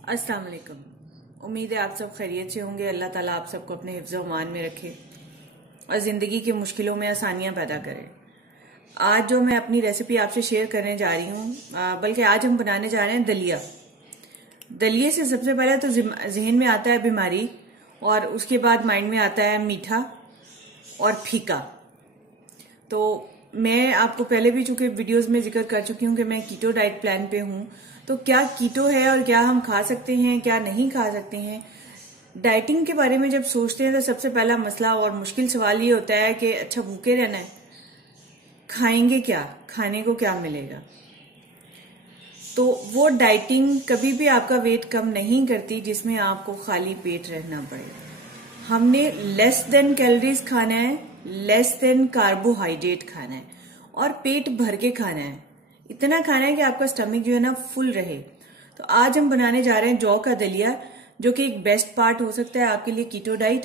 अस्सलाम वालेकुम। उम्मीद है आप सब खैरियत से होंगे। अल्लाह ताला आप सबको अपने हिफ्ज़ व अमान में रखे और ज़िंदगी की मुश्किलों में आसानियां पैदा करे। आज जो मैं अपनी रेसिपी आपसे शेयर करने जा रही हूँ, बल्कि आज हम बनाने जा रहे हैं दलिया। दलिये से सबसे पहले तो जहन में आता है बीमारी, और उसके बाद माइंड में आता है मीठा और फीका। तो मैं आपको पहले भी चूंकि वीडियोस में जिक्र कर चुकी हूँ कि मैं कीटो डाइट प्लान पे हूँ। तो क्या कीटो है और क्या हम खा सकते हैं, क्या नहीं खा सकते हैं। डाइटिंग के बारे में जब सोचते हैं तो सबसे पहला मसला और मुश्किल सवाल ये होता है कि अच्छा भूखे रहना है, खाएंगे क्या, खाने को क्या मिलेगा। तो वो डाइटिंग कभी भी आपका वेट कम नहीं करती जिसमें आपको खाली पेट रहना पड़ेगा। हमने लेस देन कैलोरीज खाना है, लेस देन कार्बोहाइड्रेट खाना है और पेट भर के खाना है। इतना खाना है कि आपका स्टमक जो है ना फुल रहे। तो आज हम बनाने जा रहे हैं जौ का दलिया, जो कि एक बेस्ट पार्ट हो सकता है आपके लिए कीटो डाइट।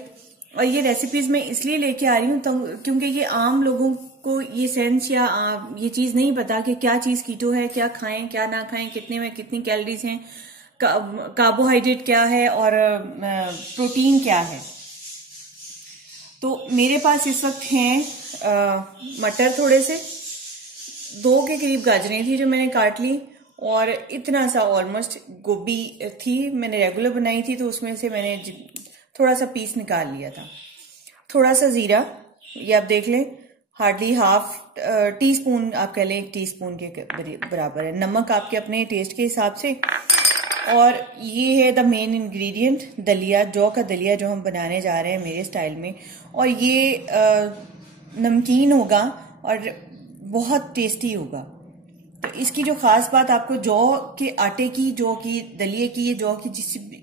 और ये रेसिपीज मैं इसलिए लेके आ रही हूँ क्योंकि ये आम लोगों को ये सेंस या ये चीज नहीं पता कि क्या चीज कीटो है, क्या खाएं क्या ना खाएं, कितने में कितनी कैलोरीज हैं, कार्बोहाइड्रेट क्या है और प्रोटीन क्या है। तो मेरे पास इस वक्त हैं मटर, थोड़े से 2 के करीब गाजरें थी जो मैंने काट ली, और इतना सा ऑलमोस्ट गोभी थी, मैंने रेगुलर बनाई थी तो उसमें से मैंने थोड़ा सा पीस निकाल लिया था। थोड़ा सा जीरा, ये आप देख लें, हार्डली हाफ टी स्पून आप कह लें, 1 टीस्पून के बराबर है। नमक आपके अपने टेस्ट के हिसाब से। और ये है द मेन इंग्रेडिएंट, दलिया, जौ का दलिया जो हम बनाने जा रहे हैं मेरे स्टाइल में। और ये नमकीन होगा और बहुत टेस्टी होगा। तो इसकी जो खास बात, आपको जौ के आटे की, जौ की दलिये की, जौ की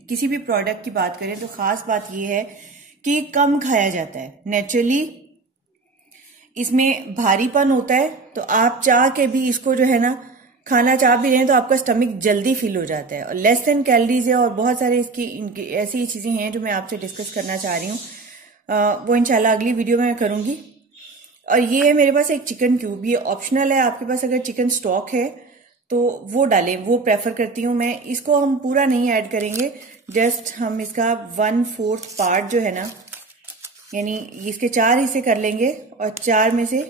किसी भी प्रोडक्ट की बात करें तो खास बात ये है कि कम खाया जाता है। नेचुरली इसमें भारीपन होता है, तो आप चाह के भी इसको जो है ना खाना चाह भी रहे हैं तो आपका स्टमक जल्दी फिल हो जाता है। और लेस देन कैलोरीज है, और बहुत सारे इसकी ऐसी चीजें हैं जो मैं आपसे डिस्कस करना चाह रही हूँ। वो इंशाल्लाह अगली वीडियो में मैं करूंगी। और ये है मेरे पास एक चिकन क्यूब, ये ऑप्शनल है, आपके पास अगर चिकन स्टॉक है तो वो डालें, वो प्रेफर करती हूँ मैं। इसको हम पूरा नहीं ऐड करेंगे, जस्ट हम इसका 1/4 पार्ट जो है ना, यानी इसके 4 हिस्से कर लेंगे और 4 में से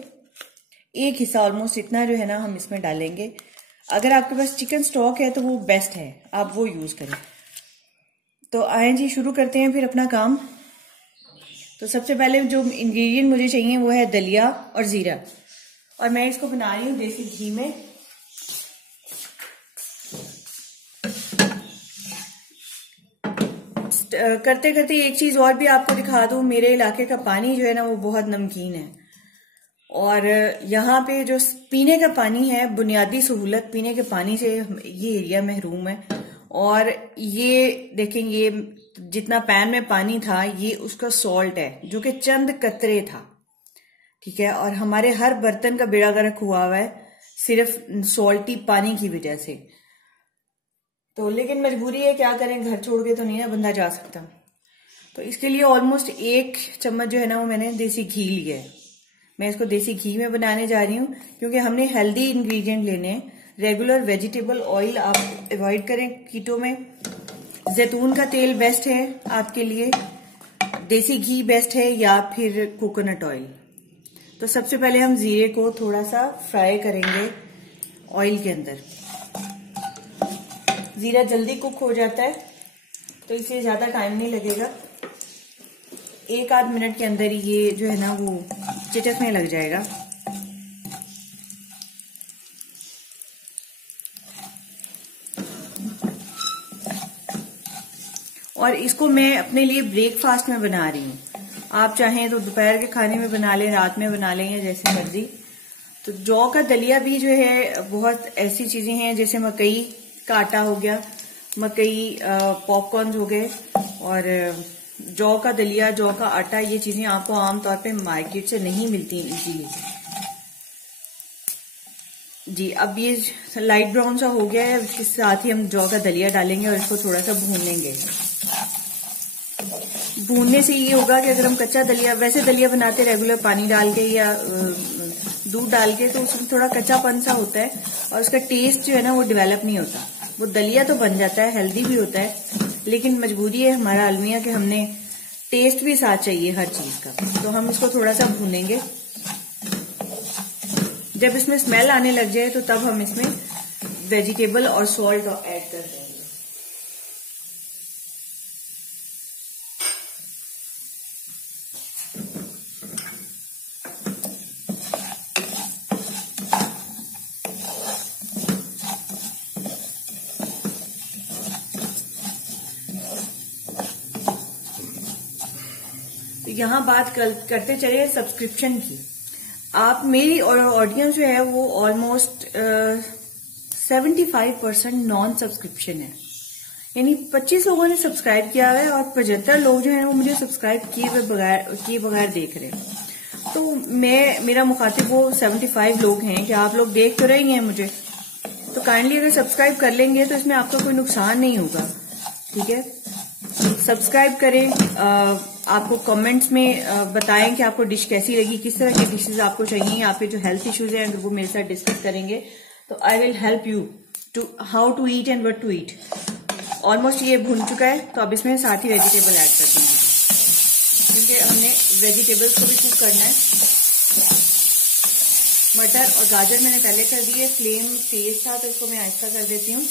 1 हिस्सा ऑलमोस्ट इतना जो है ना हम इसमें डालेंगे। अगर आपके पास चिकन स्टॉक है तो वो बेस्ट है, आप वो यूज करें। तो आए जी, शुरू करते हैं फिर अपना काम। तो सबसे पहले जो इंग्रेडिएंट मुझे चाहिए वो है दलिया और जीरा, और मैं इसको बना रही हूँ देसी घी में। करते करते एक चीज और भी आपको दिखा दूं, मेरे इलाके का पानी जो है ना वो बहुत नमकीन है। और यहाँ पे जो पीने का पानी है, बुनियादी सहूलत पीने के पानी से ये एरिया महरूम है। और ये देखें, ये जितना पैन में पानी था ये उसका सॉल्ट है जो कि चंद कतरे था, ठीक है। और हमारे हर बर्तन का बेड़ा गर्क हुआ है सिर्फ सॉल्टी पानी की वजह से। तो लेकिन मजबूरी है, क्या करें, घर छोड़ के तो नहीं ना बंदा जा सकता। तो इसके लिए ऑलमोस्ट 1 चम्मच जो है ना वो मैंने देसी घी लिया है। मैं इसको देसी घी में बनाने जा रही हूँ क्योंकि हमने हेल्दी इंग्रेडिएंट लेने हैं। रेगुलर वेजिटेबल ऑयल आप अवॉइड करें कीटो में। जैतून का तेल बेस्ट है आपके लिए, देसी घी बेस्ट है, या फिर कोकोनट ऑयल। तो सबसे पहले हम जीरे को थोड़ा सा फ्राई करेंगे ऑयल के अंदर। जीरा जल्दी कुक हो जाता है तो इसे ज्यादा टाइम नहीं लगेगा, 1 आध मिनट के अंदर ही ये जो है ना वो चिटकने लग जाएगा। और इसको मैं अपने लिए ब्रेकफास्ट में बना रही हूँ। आप चाहें तो दोपहर के खाने में बना लें, रात में बना लें, या जैसे मर्जी। तो जौ का दलिया भी जो है बहुत ऐसी चीजें हैं, जैसे मकई का आटा हो गया, मकई पॉपकॉर्न हो गए, और जौ का दलिया, जौ का आटा, ये चीजें आपको आमतौर पे मार्केट से नहीं मिलती इजीली जी। अब ये लाइट ब्राउन सा हो गया है, इसके साथ ही हम जौ का दलिया डालेंगे और इसको थोड़ा सा भून लेंगे। भूनने से ये होगा कि अगर हम कच्चा दलिया, वैसे दलिया बनाते रेगुलर पानी डाल के या दूध डाल के, तो उसमें थोड़ा कच्चापन सा होता है और उसका टेस्ट जो है ना वो डेवलप नहीं होता। वो दलिया तो बन जाता है, हेल्दी भी होता है, लेकिन मजबूरी है हमारा अलमिया कि हमने टेस्ट भी साथ चाहिए हर चीज का। तो हम इसको थोड़ा सा भूनेंगे। जब इसमें स्मेल आने लग जाए तो तब हम इसमें वेजिटेबल और सॉल्ट ऐड कर देंगे। यहाँ बात करते चले सब्सक्रिप्शन की। आप मेरी ऑडियंस जो है वो ऑलमोस्ट 75% नॉन सब्सक्रिप्शन है, यानी 25 लोगों ने सब्सक्राइब किया है और 75 लोग जो हैं वो मुझे सब्सक्राइब किए बगैर देख रहे हैं। तो मेरा मुखातिब वो 75 लोग हैं कि आप लोग देख तो रहे हैं मुझे, तो काइंडली अगर सब्सक्राइब कर लेंगे तो इसमें आपका कोई नुकसान नहीं होगा, ठीक है। सब्सक्राइब करें। आपको कमेंट्स में बताएं कि आपको डिश कैसी लगी, किस तरह की डिशेज आपको चाहिए। आपके जो हेल्थ इश्यूज हैं अगर वो मेरे साथ डिस्कस करेंगे तो I will help you to how to eat and what to eat. Almost ये भून चुका है, तो अब इसमें साथ ही वेजिटेबल ऐड कर देंगे, क्योंकि हमने वेजिटेबल्स को भी कुक करना है। मटर और गाजर मैंने पहले कर दिए, फ्लेम तेज था तो इसको मैं आहिस्ता कर देती हूँ।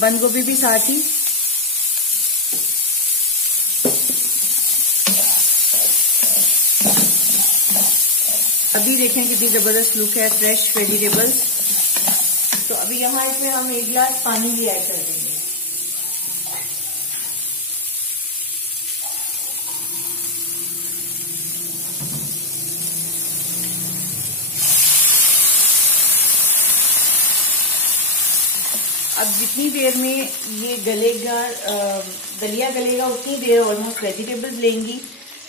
बंद गोभी भी साथ ही। अभी देखें कितनी जबरदस्त लुक है, फ्रेश वेजिटेबल्स। तो अभी यहाँ इसमें हम 1 गिलास पानी भी ऐड कर देंगे। अब जितनी देर में ये गलेगा, दलिया गलेगा, उतनी देर ऑलमोस्ट वेजिटेबल्स लेंगी।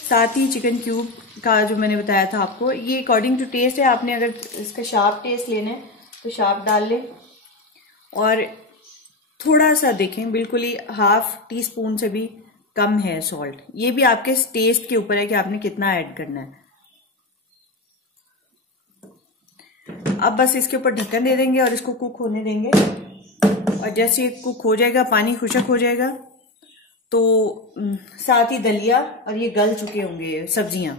साथ ही चिकन क्यूब का जो मैंने बताया था आपको, ये अकॉर्डिंग टू टेस्ट है। आपने अगर इसका शार्प टेस्ट लेना है तो शार्प डाल लें, और थोड़ा सा देखें, बिल्कुल ही ½ टीस्पून से भी कम है सॉल्ट। ये भी आपके टेस्ट के ऊपर है कि आपने कितना ऐड करना है। अब बस इसके ऊपर ढक्कन दे देंगे और इसको कुक होने देंगे। और जैसे ये कुक हो जाएगा, पानी खुशक हो जाएगा, तो साथ ही दलिया और ये गल चुके होंगे सब्जियां,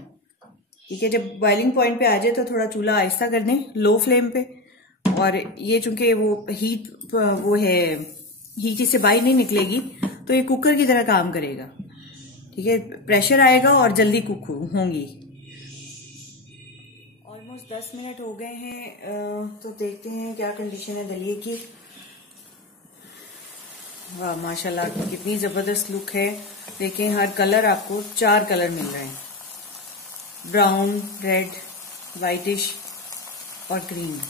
ठीक है। जब बॉइलिंग पॉइंट पे आ जाए तो थोड़ा चूल्हा आहिस्ता कर दें, लो फ्लेम पे। और ये चूंकि वो हीट इससे बाहर नहीं निकलेगी, तो ये कुकर की तरह काम करेगा, ठीक है। प्रेशर आएगा और जल्दी कुक होंगी। ऑलमोस्ट 10 मिनट हो गए हैं, तो देखते हैं क्या कंडीशन है दलिये की। वाह माशाल्लाह, कितनी जबरदस्त लुक है। देखें, हर कलर आपको 4 कलर मिल रहे हैं, ब्राउन, रेड, वाइटिश और ग्रीन।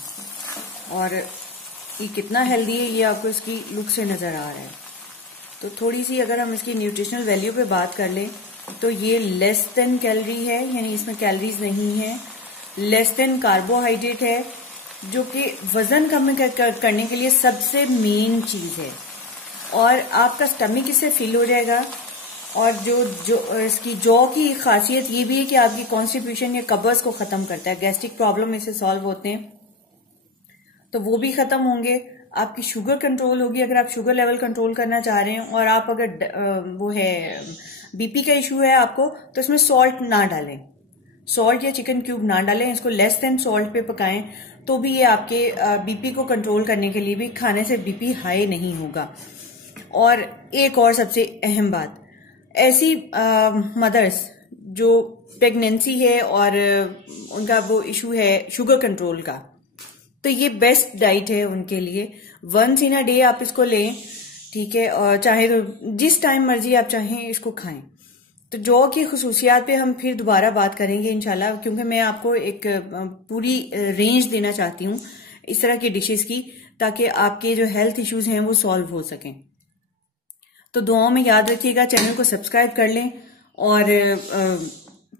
और ये कितना हेल्दी है ये आपको इसकी लुक से नजर आ रहा है। तो थोड़ी सी अगर हम इसकी न्यूट्रिशनल वैल्यू पे बात कर लें तो ये लेस देन कैलोरी है, यानी इसमें कैलोरीज नहीं है। लेस देन कार्बोहाइड्रेट है, जो कि वजन कम करने के लिए सबसे मेन चीज है। और आपका स्टमक इससे फिल हो जाएगा। और जो इसकी जौ की खासियत ये भी है कि आपकी कॉन्स्टिपेशन या कब्ज को खत्म करता है। गैस्ट्रिक प्रॉब्लम इससे सॉल्व होते हैं, तो वो भी खत्म होंगे। आपकी शुगर कंट्रोल होगी, अगर आप शुगर लेवल कंट्रोल करना चाह रहे हैं। और आप अगर वो है बीपी का इशू है आपको, तो इसमें सॉल्ट ना डालें, सॉल्ट या चिकन क्यूब ना डालें, इसको लेस देन सॉल्ट पे पकाएं, तो भी ये आपके बीपी को कंट्रोल करने के लिए भी, खाने से बीपी हाई नहीं होगा। और एक और सबसे अहम बात, ऐसी मदर्स जो प्रेगनेंसी है और उनका वो इशू है शुगर कंट्रोल का, तो ये बेस्ट डाइट है उनके लिए। वंस इन अ डे आप इसको लें, ठीक है। और चाहे तो जिस टाइम मर्जी आप चाहें इसको खाएं। तो जौ की खुसूसियात पे हम फिर दोबारा बात करेंगे इंशाल्लाह, क्योंकि मैं आपको एक पूरी रेंज देना चाहती हूँ इस तरह की डिशेस की, ताकि आपके जो हेल्थ इश्यूज हैं वो सॉल्व हो सकें। तो दुआओं में याद रखिएगा, चैनल को सब्सक्राइब कर लें और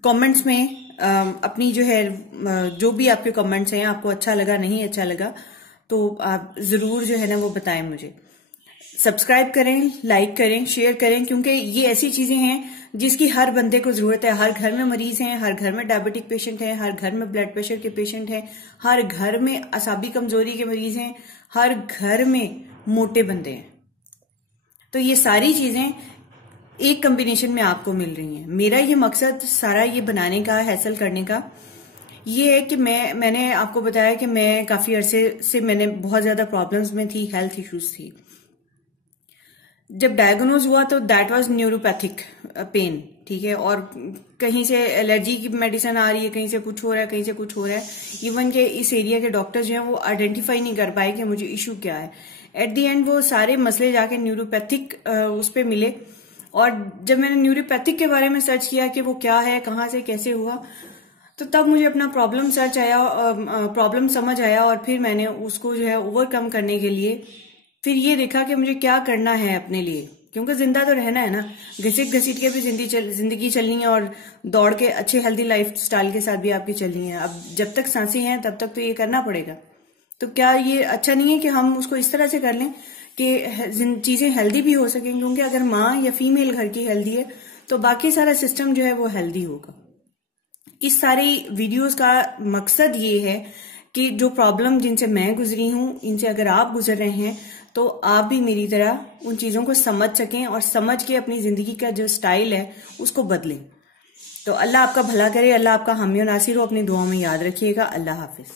कमेंट्स में अपनी जो है जो भी आपके कमेंट्स हैं, आपको अच्छा लगा नहीं अच्छा लगा, तो आप जरूर जो है ना वो बताएं मुझे। सब्सक्राइब करें, लाइक करें, शेयर करें, क्योंकि ये ऐसी चीजें हैं जिसकी हर बंदे को जरूरत है। हर घर में मरीज हैं, हर घर में डायबिटिक पेशेंट हैं, हर घर में ब्लड प्रेशर के पेशेंट हैं, हर घर में असाबी कमजोरी के मरीज हैं, हर घर में मोटे बनते हैं। तो ये सारी चीजें एक कॉम्बिनेशन में आपको मिल रही हैं। मेरा ये मकसद सारा ये बनाने का, हासिल करने का ये है कि मैंने आपको बताया कि मैं काफी अरसे से मैंने बहुत ज्यादा प्रॉब्लम्स में थी, हेल्थ इश्यूज थी। जब डायग्नोज हुआ तो दैट वाज न्यूरोपैथिक पेन, ठीक है, और कहीं से एलर्जी की मेडिसिन आ रही है, कहीं से कुछ हो रहा है, कहीं से कुछ हो रहा है। इवन के इस एरिया के डॉक्टर्स जो हैं वो आइडेंटिफाई नहीं कर पाए कि मुझे इशू क्या है। एट दी एंड वो सारे मसले जाके न्यूरोपैथिक उस पे मिले। और जब मैंने न्यूरोपैथिक के बारे में सर्च किया कि वो क्या है, कहाँ से कैसे हुआ, तो तब मुझे अपना प्रॉब्लम समझ आया। और फिर मैंने उसको जो है ओवरकम करने के लिए फिर ये देखा कि मुझे क्या करना है अपने लिए, क्योंकि जिंदा तो रहना है ना, घसीट घसीट के भी जिंदगी चलनी है और दौड़ के अच्छे हेल्दी लाइफ स्टाइल के साथ भी आपकी चलनी है। अब जब तक सांसें हैं तब तक तो ये करना पड़ेगा। तो क्या ये अच्छा नहीं है कि हम उसको इस तरह से कर लें कि चीजें हेल्दी भी हो सकें, क्योंकि अगर माँ या फीमेल घर की हेल्दी है तो बाकी सारा सिस्टम जो है वो हेल्दी होगा। इस सारी वीडियोस का मकसद ये है कि जो प्रॉब्लम जिनसे मैं गुजरी हूं, इनसे अगर आप गुजर रहे हैं तो आप भी मेरी तरह उन चीजों को समझ सकें और समझ के अपनी जिंदगी का जो स्टाइल है उसको बदलें। तो अल्लाह आपका भला करे, अल्लाह आपका हामी और नासिर हो। अपनी दुआ में याद रखिएगा। अल्लाह हाफिज।